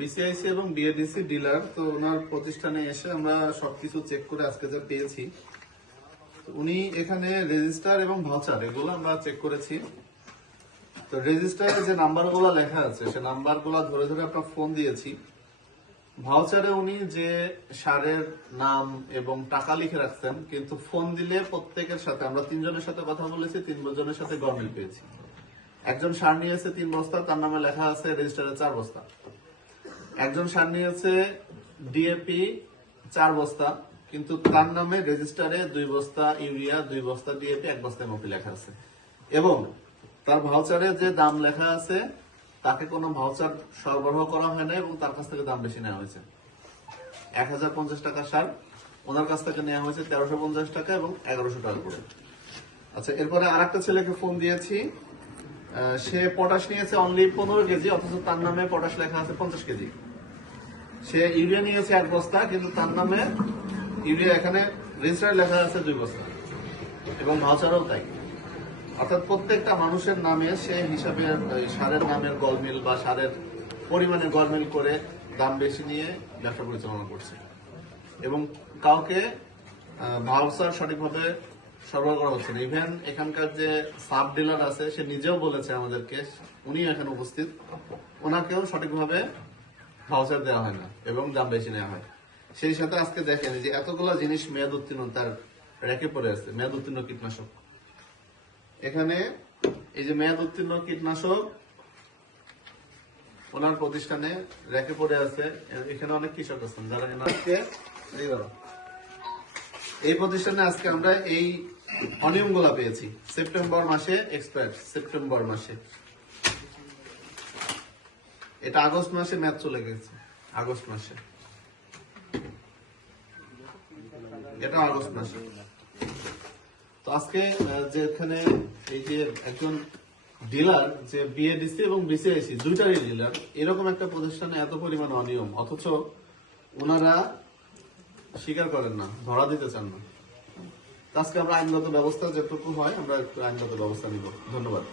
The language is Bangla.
বিসিআইসি এবং বিএডিসি ডিলার তো ওনার প্রতিষ্ঠানে এসে আমরা সবকিছু চেক করে আজকে যা পেয়েছি। উনি এখানে রেজিস্টার এবং ভাউচার এগুলো আমরা চেক করেছি। তো রেজিস্টারে যে নাম্বারগুলো লেখা আছে, সে নাম্বারগুলো ধরে ধরে আপনার ফোন দিয়েছি। ভাউচারে উনি যে সারের নাম এবং টাকা লিখে রাখছেন, কিন্তু ফোন দিলে প্রত্যেকের সাথে, আমরা তিনজনের সাথে কথা বলেছি, তিনজনের সাথে গরমিল পেয়েছি। একজন সার নিয়েছে তিন বস্তা, তার নামে লেখা আছে রেজিস্টারে চার বস্তা। একজন সার নিয়েছে ডিএপি চার বস্তা, কিন্তু তার নামে রেজিস্টারে দুই বস্তা ইউরিয়া, দুই বস্তা ডিএপি এক বস্তা এমওপি লেখা আছে। এবং তার ভাউচারে যে দাম লেখা আছে, তাকে কোনো ভাউচার সরবরাহ করা হয় না এবং তার কাছ থেকে দাম বেশি নেওয়া হয়েছে। এক হাজার পঞ্চাশ টাকা সার, ওনার কাছ থেকে নেওয়া হয়েছে তেরোশো পঞ্চাশ টাকা এবং এগারোশো টাকা করে। আচ্ছা এরপরে আর একটা ছেলেকে ফোন দিয়েছি। সে পটাশ নিয়েছে অনলি পনেরো কেজি, অথচ তার নামে পটাশ লেখা আছে পঞ্চাশ কেজি। সে ইউরিয়া নিয়েছে এক বস্তা, কিন্তু তার নামে ইউরিয়া এখানে রেজিস্টার লেখা আছে দুই বস্তা। এবং ভাউচারও তাই। অর্থাৎ প্রত্যেকটা মানুষের নামে সে হিসাবে সারের নামের গলমিল বা সারের পরিমাণে গলমিল করে দাম বেশি নিয়ে ব্যবসা পরিচালনা করছে। এবং কাউকে ভাউচার সঠিকভাবে সরবরাহ করা হচ্ছে না ইভেন এখানকার যে সাব ডিলার আছে, সে নিজেও বলেছে আমাদেরকে, উনি এখানে উপস্থিত, ওনাকেও সঠিকভাবে ভাউচার দেওয়া হয় না এবং দাম বেশি নেওয়া হয়। সেই সাথে আজকে দেখেন যে এতগুলো জিনিস মেয়াদ উত্তীর্ণ তার রেখে পড়ে আছে, মেয়াদ উত্তীর্ণ কীটনাশক। এখানে এই যে মেয়াদ উত্তীর্ণ কীটনাশক, ওনার প্রতিষ্ঠানে রেখে পড়ে আছে, এখানে অনেক কৃষক আছেন, যারা এনাকে এই প্রতিষ্ঠানে আজকে আমরা এই অনিয়মগুলা পেয়েছি। সেপ্টেম্বর মাসে এক্সপায়ার সেপ্টেম্বর মাসে। এটা আগস্ট মাসে চলে গেছে। আগস্ট মাসে। এটা আগস্ট মাসে। তো আজকে যেখানে এই যে একজন ডিলার যে বিএডিসি এবং বিসিআইসি দুইটারই ডিলার এরকম একটা প্রতিষ্ঠানে এত পরিমাণ অনিয়ম, অথচ ওনারা স্বীকার করেন না, ধরা দিতে চান না। আজকে আমরা আইনগত ব্যবস্থা যেটুকু হয় আমরা একটু আইনগত ব্যবস্থা নিব। ধন্যবাদ।